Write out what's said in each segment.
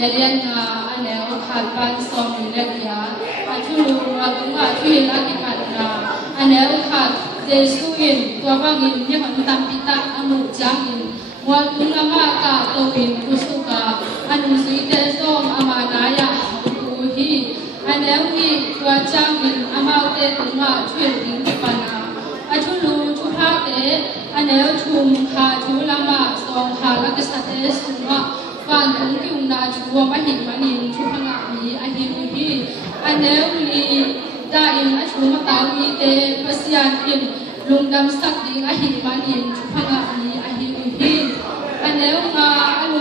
Delian anel khatpan som nilekia achulu atunga thui lagi khatna anel khat Jesuin tuabangin nyaman tampita amu jangin wal tunama ka towin kusuka anu suite som amanaya tuhi anel hi tuajangin amaute tunga thui ding pana achulu chuhate anel chum kha chulama song kha lakasate sunga Van cũng dùng là chúa mà hiện mà nhìn chúa phăng ngạc mỹ anh hiểu hi anh nếu li đại in anh chúa mà tạo y tế pasian in lùng đam sắc đi anh hiện mà nhìn chúa phăng ngạc mỹ anh hiểu hi anh nếu mà anh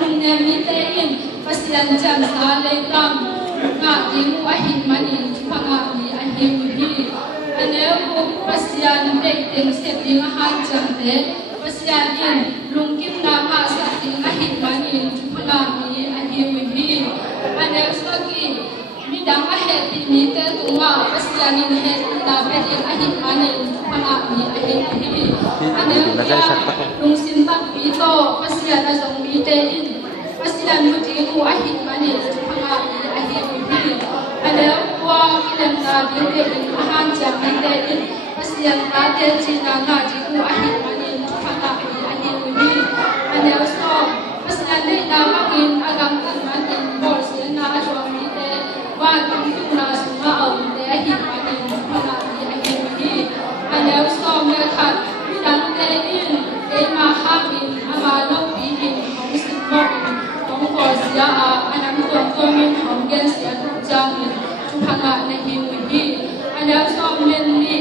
lùng nem y tế in pasian chân sa lên tam ngạc đi mu anh hiện mà nhìn chúa phăng ngạc mỹ anh hiểu hi anh nếu cũng pasian để tiếng xếp đi ngã chân thế pasian in lùng kim nam hạ sắc đi ahit manin chupanami ahiwi anel saki midang ahet ni te tunga pasianin het na pedin ahit manin chupanami ahiwi anel lung simpak pito pasian azong mite in pasian mutimu ahit manin chupanami ahiwi anel kwa kilam na dite in ahan jam mite in pasian ate china na jiku ahit manin chupanami ahiwi anel so Pasal nama in agam tanmatin bos na aswami te wan tung na suma om te ahi manin pala ahi ahi anel som le khat dan te in e ma hamin ama no pi in hom sin mo hom bos ya anam to min hom gen sia tu jang in chu phanga na hi hi anel som len ni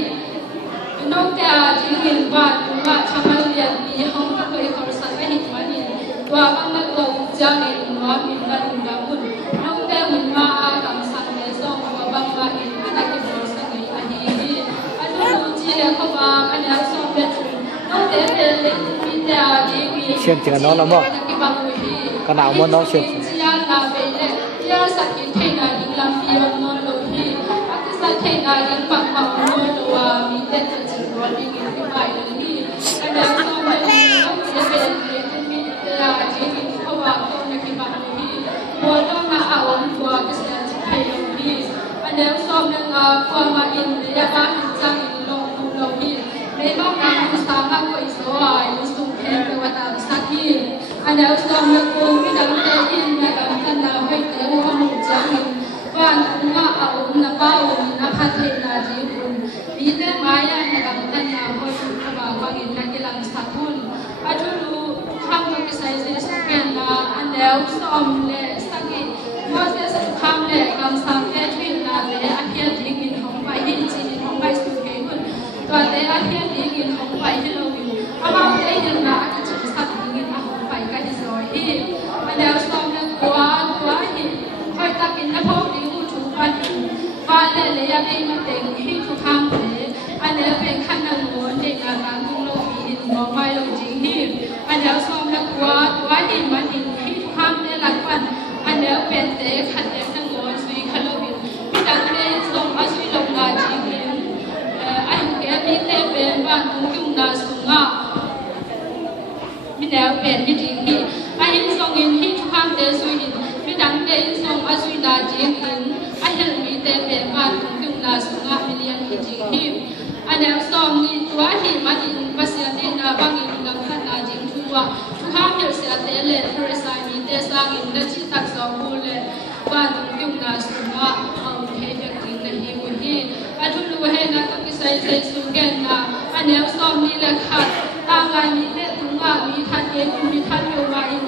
no te a jing in wan ma chamal lian ni hom ka koi khor sa ahi manin wa bang ko jang in wa min na unda mun nong te mun ma kam sang le so wa bang ma in ana ki bor sa ngai ahi hi anu ji le ko ba ana so pe chu nong te le min te a ji wi xiên chừng nó lắm không cái nào muốn nó xiên ya na be le ya sa ki the na ding lam pi on no lo hi ak sa the na ding pa pa no lo wa mi te chi ro ding in ki bai le hi ana so pe nong te be le min te a ji wi wa ko na ki ba ni wo do na a on wa ka sa chi pe yo ni ane so na nga kwa ma in ya ba hin chang in lo tu lo hi me ba na ku sa ma ko i so ai su ke pe wa ta sa ki ane so na ko mi da te in na ka ta na hai te wo mu chang in wa na a on na ba on na pha the na ji kun bi te ma ya na ka ta na ho su ka ba ba in na ki lang sa thun a ju lu kham ko ki sai se sa ken na anel som le sagi Moses kham le kam sam ke twin na le a khia ding in hong bai hin chi in hong bai su ke hun to le a khia ding in hong bai hello in ama te hin na a chi sa ding in a hong bai ka hi zoi hi anel som le kwa hi hoi ta kin na phok ding u chu pa hin va le ya nei ma te hi thu kham le anel pe khan na mo ne ka ka tung lo hi in mo mai lo jing hi anel som le kwa hi man in hi thu kham le lak pan anel pe te khan le na mo sui khalo bin mi dang le som a sui lo na jing in ai ke ni te pe ban tung kyung na sunga mi nel pe mi jing hi ai song in hi thu kham te sui in mi dang te som a sui na jing in ai hel mi te pe ban tung kyung na sunga mi lian hi jing hi anel som ni tua hi man in pasia te na bang in gam khan na jing chuwa chu ha hel se te le theresa mi te sang in da chi tak so hu le ban kyung na sunga au he he king na hi wi hi atu lu he na ka ki sai sai su gen na anel som ni le khat ta ngai ni le tunga mi than ye mi than yo wa in